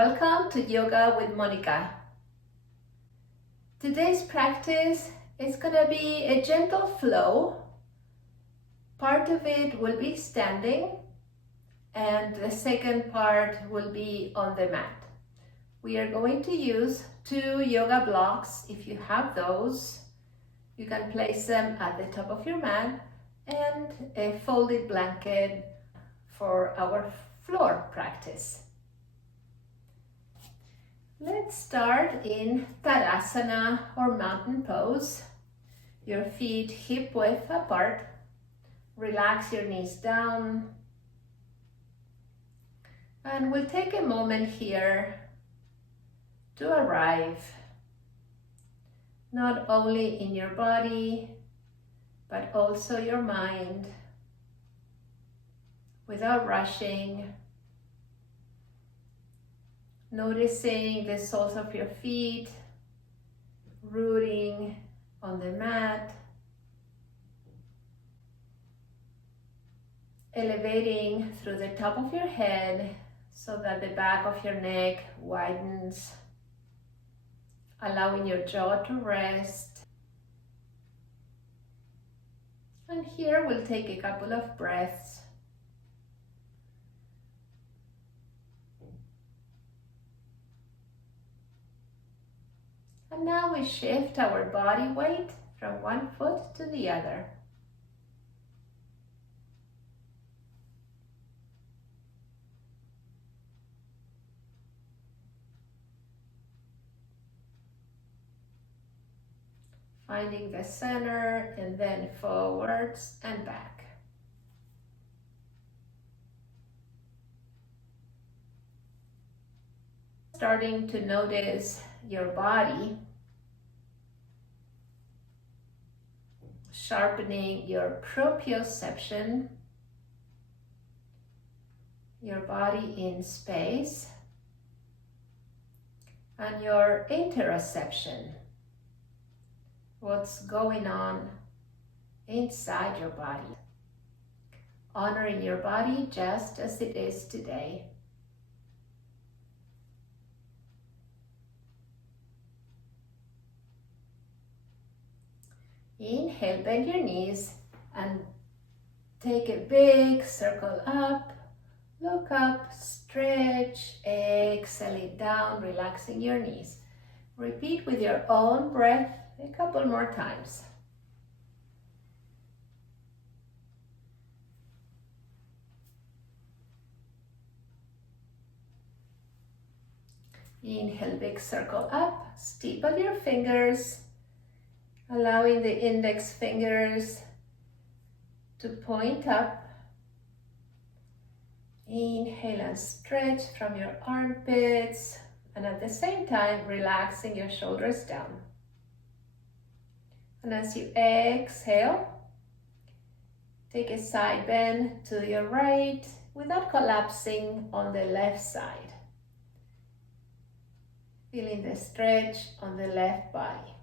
Welcome to Yoga with Monica. Today's practice is going to be a gentle flow. Part of it will be standing and the second part will be on the mat. We are going to use 2 yoga blocks. If you have those, you can place them at the top of your mat, and a folded blanket for our floor practice. Let's start in Tadasana or mountain pose. Your feet hip width apart. Relax your knees down. And we'll take a moment here to arrive not only in your body, but also your mind, without rushing. Noticing the soles of your feet, rooting on the mat, elevating through the top of your head so that the back of your neck widens, allowing your jaw to rest. And here we'll take a couple of breaths. And now we shift our body weight from one foot to the other. Finding the center and then forwards and back. Starting to notice your body, sharpening your proprioception, your body in space, and your interoception, what's going on inside your body. Honoring your body just as it is today. Inhale, bend your knees and take a big circle up. Look up, stretch, exhale it down, relaxing your knees. Repeat with your own breath a couple more times. Inhale, big circle up, steeple your fingers, allowing the index fingers to point up. Inhale and stretch from your armpits, and at the same time relaxing your shoulders down. And as you exhale, take a side bend to your right without collapsing on the left side. Feeling the stretch on the left body.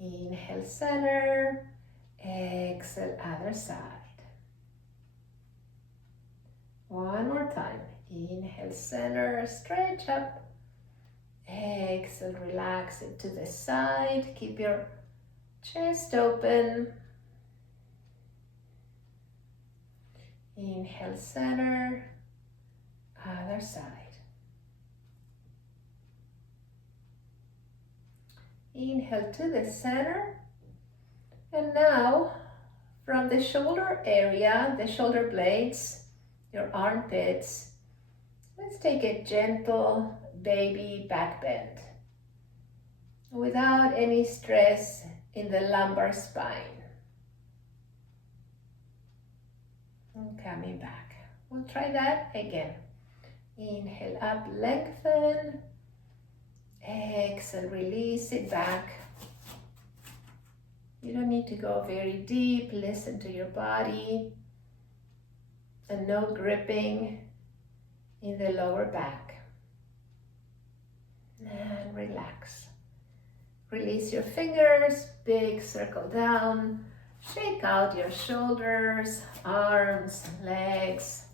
Inhale, center, exhale, other side. One more time. Inhale, center, stretch up. Exhale, relax it to the side. Keep your chest open. Inhale, center, other side. Inhale to the center. And now, from the shoulder area, the shoulder blades, your armpits, let's take a gentle baby back bend without any stress in the lumbar spine. And coming back. We'll try that again. Inhale up, lengthen. Exhale, release it back. You don't need to go very deep. Listen to your body. And no gripping in the lower back. And relax. Release your fingers, big circle down. Shake out your shoulders, arms, legs.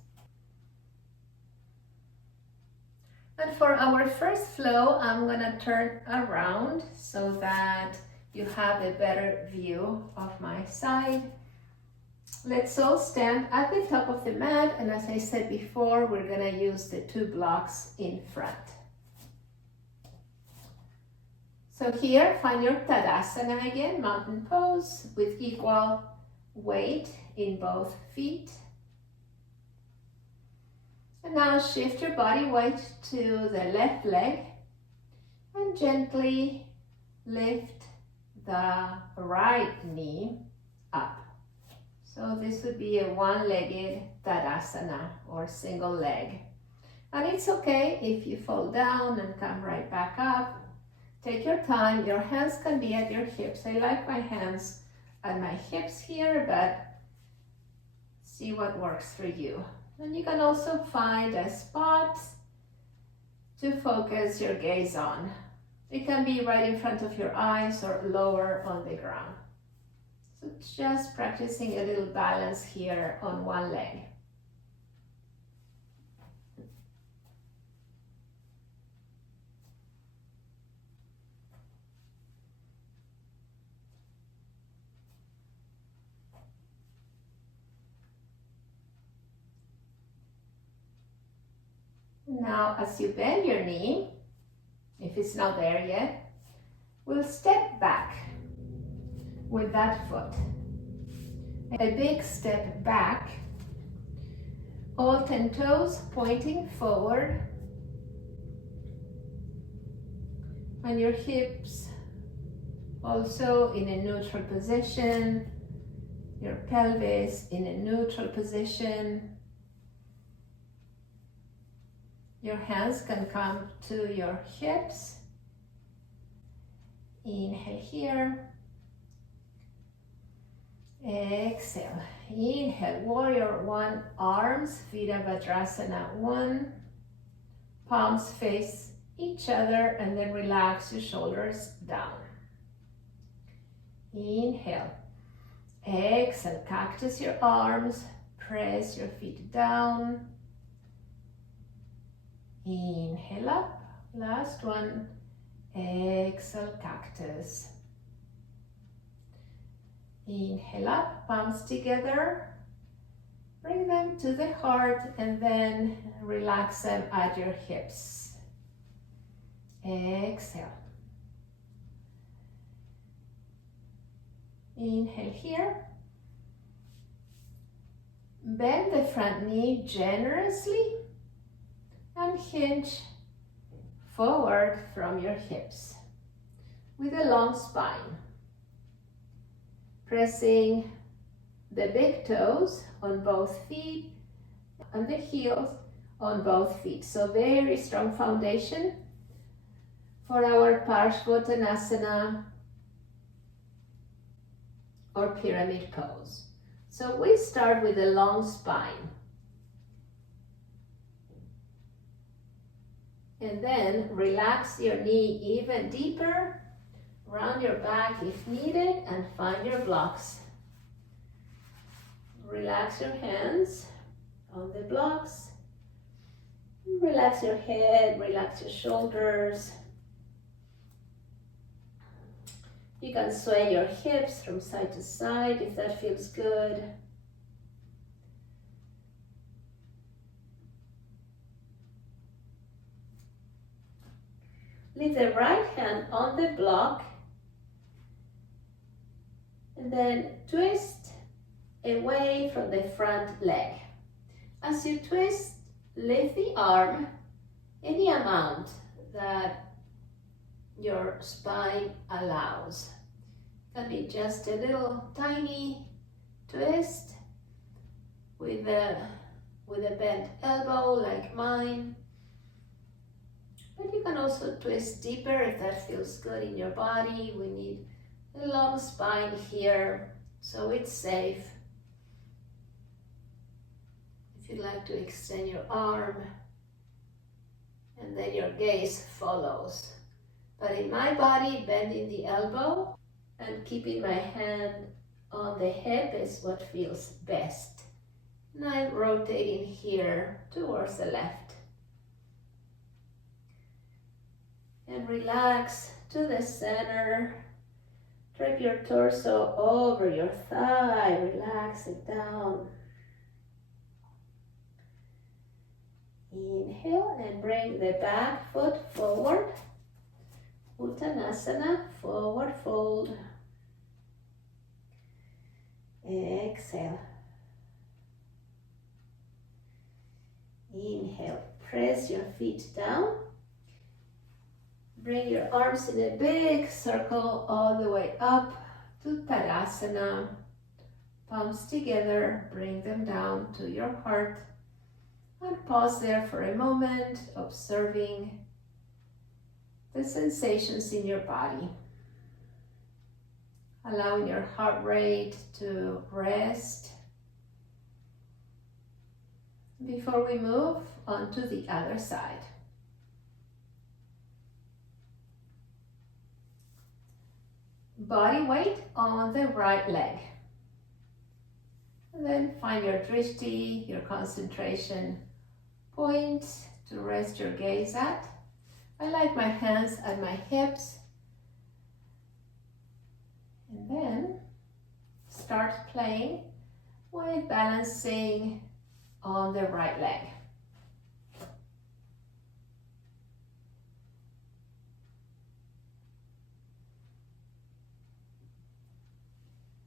And for our first flow, I'm gonna turn around so that you have a better view of my side. Let's all stand at the top of the mat, and as I said before, we're gonna use the 2 blocks in front. So here, find your Tadasana again, mountain pose with equal weight in both feet. And now shift your body weight to the left leg and gently lift the right knee up. So this would be a one-legged Tadasana or single leg. And it's okay if you fall down and come right back up. Take your time. Your hands can be at your hips. I like my hands at my hips here, but see what works for you. And you can also find a spot to focus your gaze on. It can be right in front of your eyes or lower on the ground. So just practicing a little balance here on one leg. Now, as you bend your knee, if it's not there yet, we'll step back with that foot. A big step back, all 10 toes pointing forward, and your hips also in a neutral position, your pelvis in a neutral position. Your hands can come to your hips. Inhale here. Exhale. Inhale, warrior one, arms, Virabhadrasana 1. Palms face each other and then relax your shoulders down. Inhale. Exhale, cactus your arms, press your feet down. Inhale up, last one, exhale, cactus. Inhale up, palms together, bring them to the heart and then relax them at your hips. Exhale. Inhale here. Bend the front knee generously and hinge forward from your hips with a long spine. Pressing the big toes on both feet and the heels on both feet. So very strong foundation for our Parshvottanasana or pyramid pose. So we start with a long spine. And then relax your knee even deeper, round your back if needed, and find your blocks. Relax your hands on the blocks. Relax your head, relax your shoulders. You can sway your hips from side to side if that feels good. Leave the right hand on the block and then twist away from the front leg. As you twist, lift the arm any amount that your spine allows. It can be just a little tiny twist with a bent elbow like mine. But you can also twist deeper if that feels good in your body. We need a long spine here, so it's safe. If you'd like to extend your arm, and then your gaze follows. But in my body, bending the elbow and keeping my hand on the hip is what feels best. And I'm rotating here towards the left. relax to the center. Drape your torso over your thigh, relax it down. Inhale and bring the back foot forward. Uttanasana, forward fold. Exhale. Inhale, press your feet down. Bring your arms in a big circle all the way up to Tadasana. Palms together, bring them down to your heart. And pause there for a moment, observing the sensations in your body. Allowing your heart rate to rest before we move on to the other side. Body weight on the right leg. And then find your drishti, your concentration point to rest your gaze at. I like my hands at my hips. And then start playing with balancing on the right leg.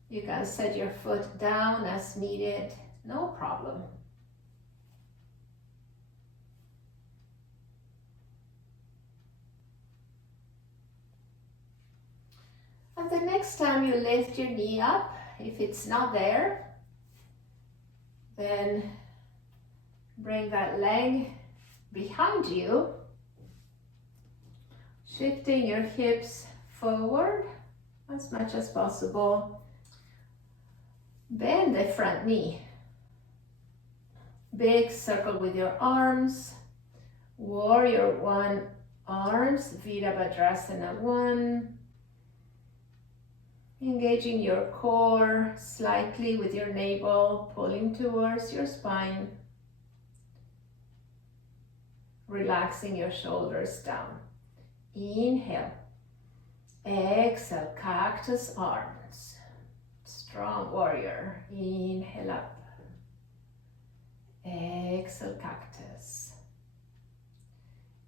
You can set your foot down as needed, no problem. And the next time you lift your knee up, if it's not there, then bring that leg behind you, shifting your hips forward as much as possible. Bend the front knee. Big circle with your arms. Warrior One arms, Virabhadrasana 1. Engaging your core slightly with your navel, pulling towards your spine. Relaxing your shoulders down. Inhale. Exhale, cactus arms. Strong warrior. Inhale up. Exhale, cactus.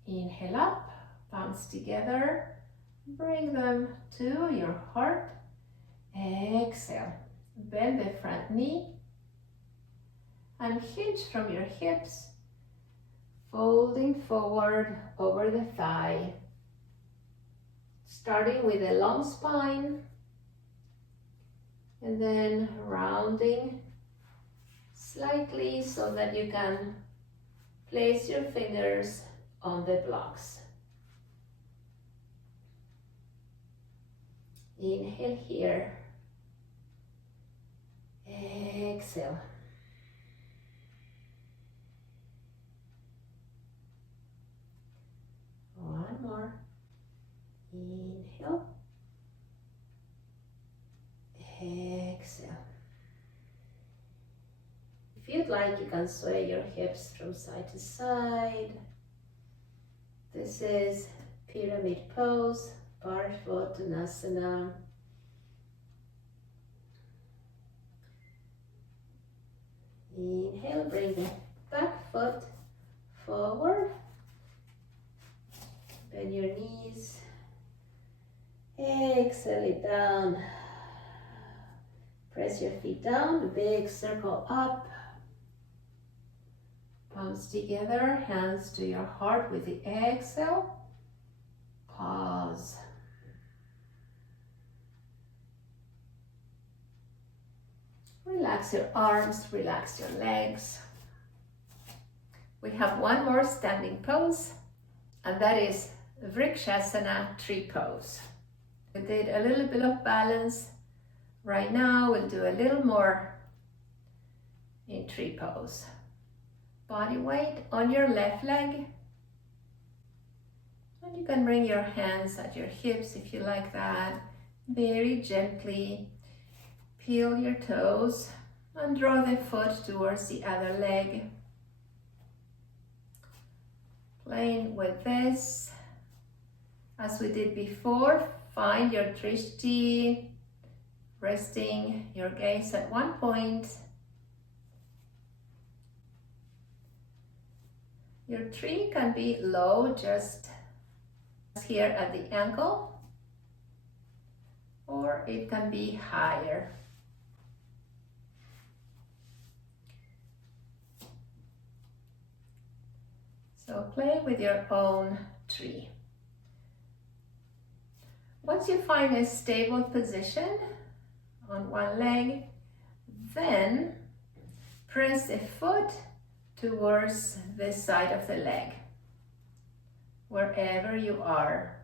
Inhale up, palms together. Bring them to your heart. Exhale. Bend the front knee. Unhinge from your hips. Folding forward over the thigh. Starting with a long spine. And then rounding slightly so that you can place your fingers on the blocks. Inhale here. Exhale. One more. Inhale. Exhale. If you'd like, you can sway your hips from side to side. This is pyramid pose, Parsvottanasana. Inhale, bring the back foot forward. Bend your knees. Exhale it down. Press your feet down, big circle up. Palms together, hands to your heart with the exhale. Pause. Relax your arms, relax your legs. We have one more standing pose, and that is Vrikshasana tree pose. We did a little bit of balance. Right now, we'll do a little more in tree pose. Body weight on your left leg. And you can bring your hands at your hips if you like that. Very gently peel your toes and draw the foot towards the other leg. Playing with this As we did before, find your drishti, resting your gaze at one point. Your tree can be low, just here at the ankle, or it can be higher. So play with your own tree. Once you find a stable position on one leg, then press a foot towards the side of the leg, wherever you are.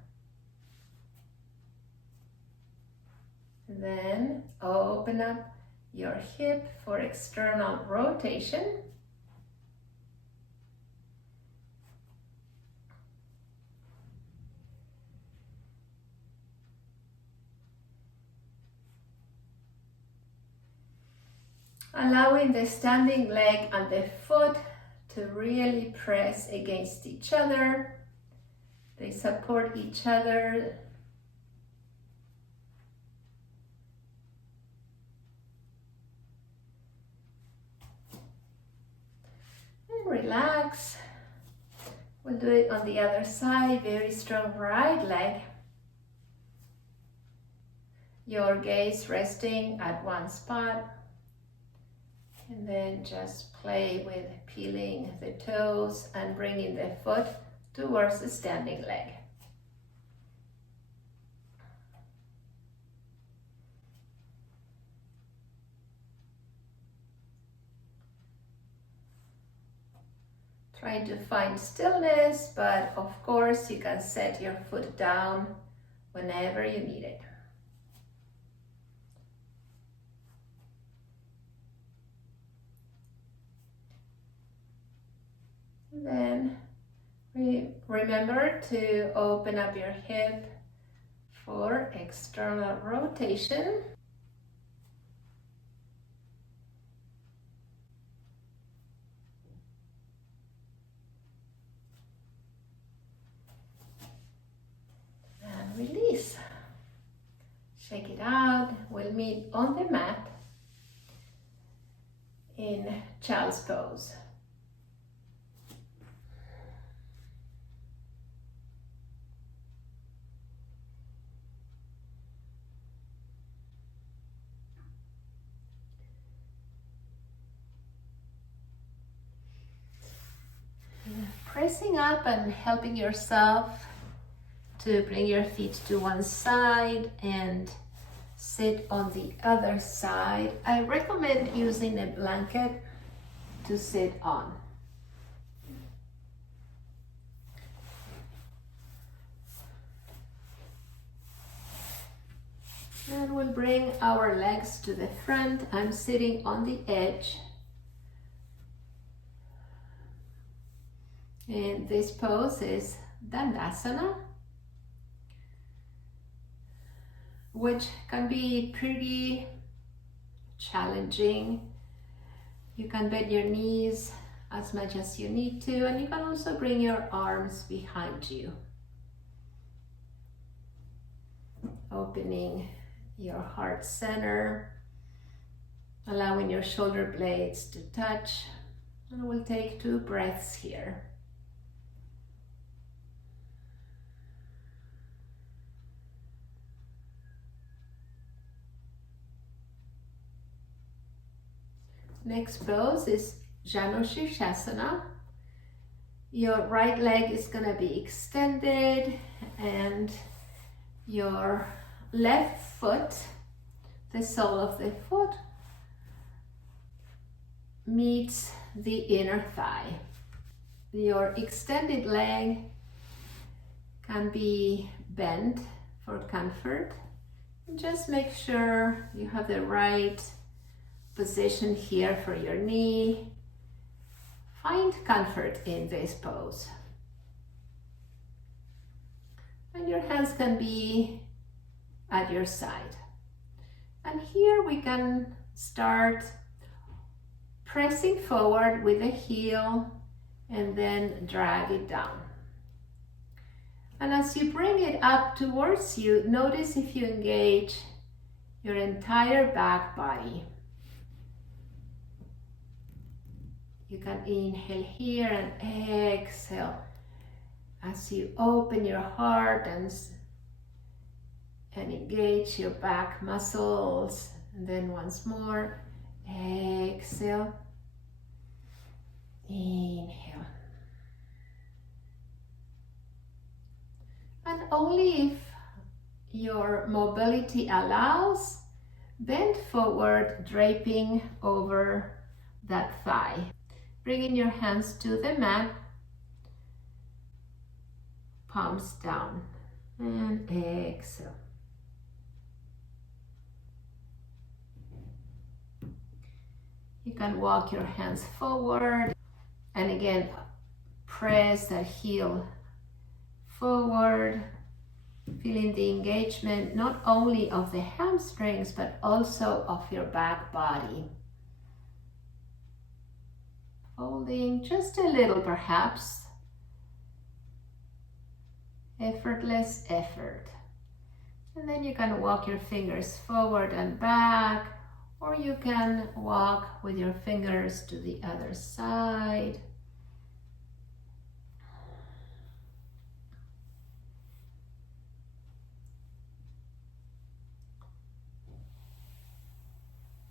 Then open up your hip for external rotation. Allowing the standing leg and the foot to really press against each other. They support each other. And relax. We'll do it on the other side. Very strong right leg. Your gaze resting at one spot. And then just play with peeling the toes and bringing the foot towards the standing leg. Trying to find stillness, but of course you can set your foot down whenever you need it. Then remember to open up your hip for external rotation. And release. Shake it out. We'll meet on the mat in child's pose. Pressing up and helping yourself to bring your feet to one side and sit on the other side. I recommend using a blanket to sit on. And we'll bring our legs to the front. I'm sitting on the edge. And this pose is Dandasana, which can be pretty challenging. You can bend your knees as much as you need to, and you can also bring your arms behind you, opening your heart center, allowing your shoulder blades to touch. And we'll take 2 breaths here. Next pose is Janu Shirshasana. Your right leg is going to be extended and your left foot, the sole of the foot, meets the inner thigh. Your extended leg can be bent for comfort. Just make sure you have the right position here for your knee. Find comfort in this pose. And your hands can be at your side. And here we can start pressing forward with the heel and then drag it down. And as you bring it up towards you, notice if you engage your entire back body. You can inhale here and exhale as you open your heart and engage your back muscles. And then once more, exhale, inhale. And only if your mobility allows, bend forward, draping over that thigh. Bringing your hands to the mat, palms down, and exhale. You can walk your hands forward, and again, press that heel forward, feeling the engagement not only of the hamstrings, but also of your back body. Folding just a little perhaps. Effortless effort. And then you can walk your fingers forward and back, or you can walk with your fingers to the other side.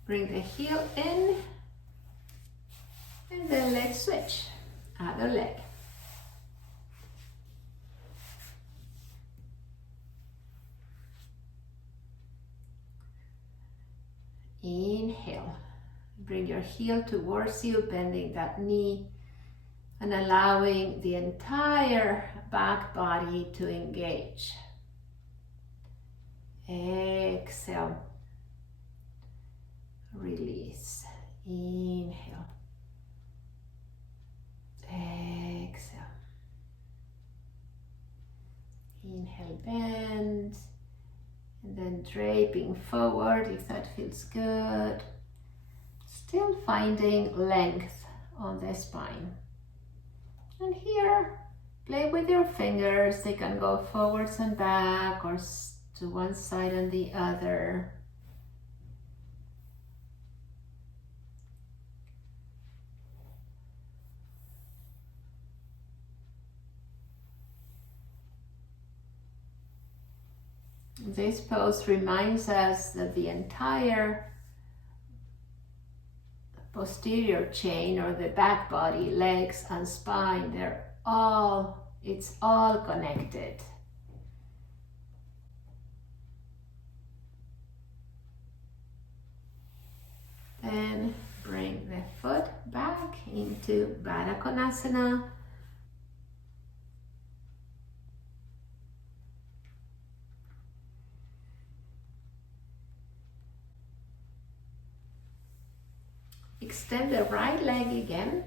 Bring the heel in, and then let's switch. Other leg. Inhale. Bring your heel towards you, bending that knee and allowing the entire back body to engage. Exhale. Release. Inhale. Exhale. Inhale, bend, and then draping forward if that feels good. Still finding length on the spine. And here, play with your fingers. They can go forwards and back, or to one side and the other. This pose reminds us that the entire posterior chain, or the back body, legs and spine, it's all connected. Then bring the foot back into Baddha Konasana. Extend the right leg again.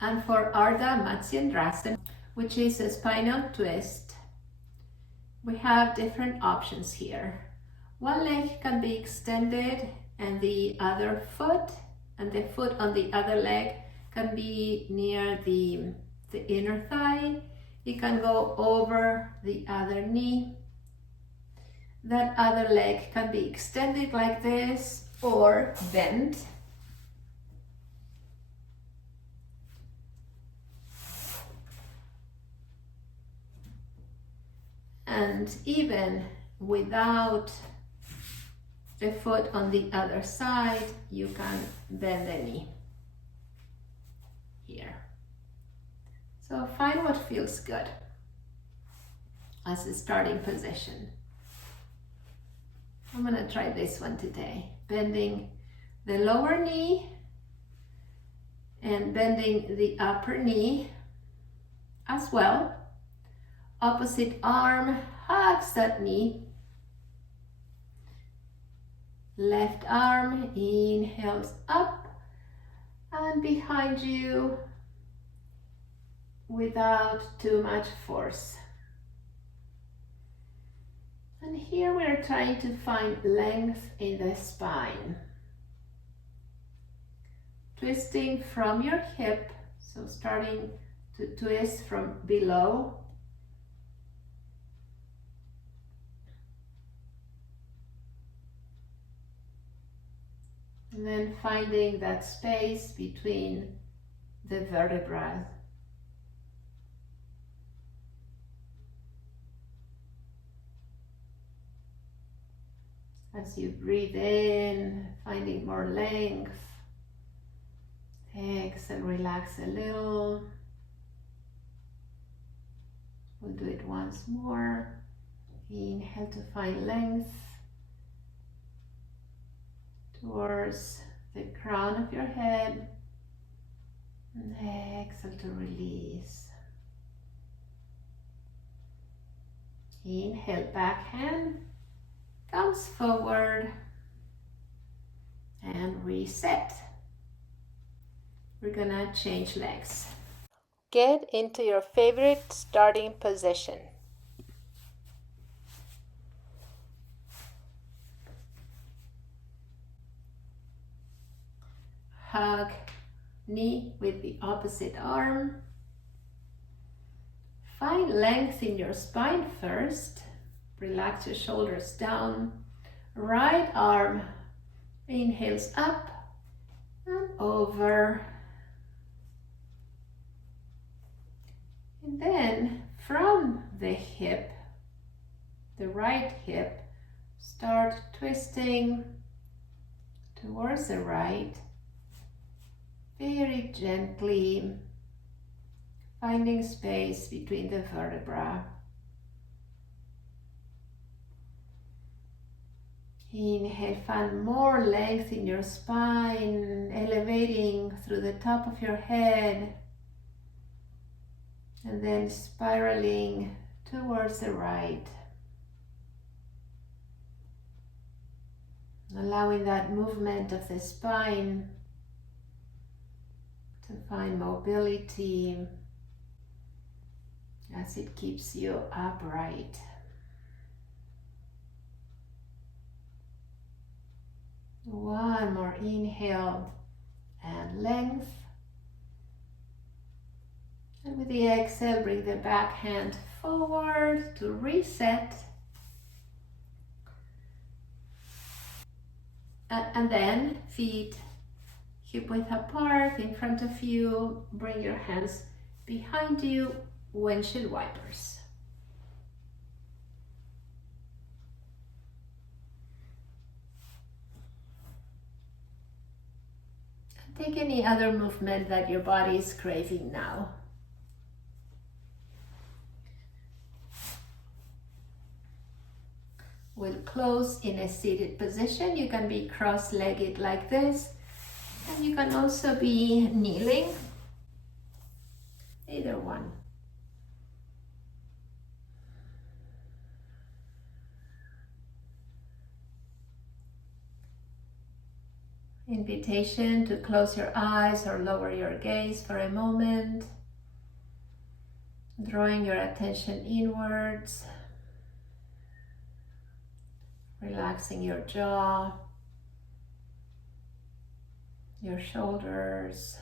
And for Ardha Matsyendrasana, which is a spinal twist, we have different options here. One leg can be extended, and the other foot, and the foot on the other leg can be near the inner thigh. You can go over the other knee. That other leg can be extended like this or bent. And even without the foot on the other side, you can bend the knee here. So find what feels good as a starting position. I'm going to try this one today. Bending the lower knee and bending the upper knee as well. Opposite arm hugs that knee. Left arm inhales up and behind you without too much force. And here we're trying to find length in the spine. Twisting from your hip, so starting to twist from below. And then finding that space between the vertebrae. As you breathe in, finding more length. Exhale, relax a little. We'll do it once more. Inhale to find length towards the crown of your head. And exhale to release. Inhale, back hand comes forward and reset. We're gonna change legs. Get into your favorite starting position. Hug knee with the opposite arm. Find length in your spine first. Relax your shoulders down. Right arm inhales up and over. And then from the hip, the right hip, start twisting towards the right. Very gently, finding space between the vertebrae. Inhale, find more length in your spine, elevating through the top of your head, and then spiraling towards the right. Allowing that movement of the spine to find mobility as it keeps you upright. One more inhale and length. And with the exhale, bring the back hand forward to reset. And then feet hip width apart in front of you. Bring your hands behind you, windshield wipers. Take any other movement that your body is craving now. We'll close in a seated position. You can be cross-legged like this, and you can also be kneeling, either one. Invitation to close your eyes or lower your gaze for a moment, drawing your attention inwards, relaxing your jaw, your shoulders,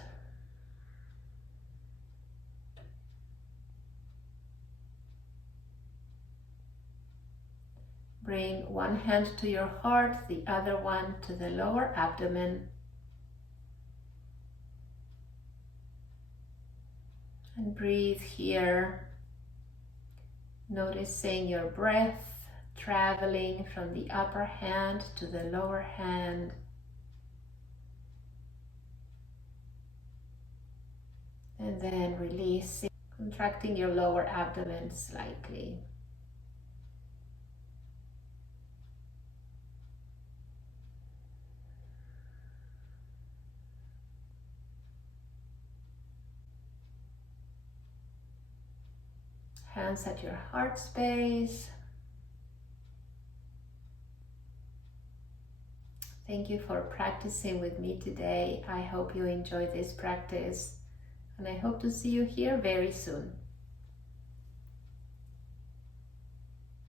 bring one hand to your heart, the other one to the lower abdomen. And breathe here, noticing your breath traveling from the upper hand to the lower hand. And then releasing, contracting your lower abdomen slightly. Hands at your heart space. Thank you for practicing with me today. I hope you enjoyed this practice, and I hope to see you here very soon.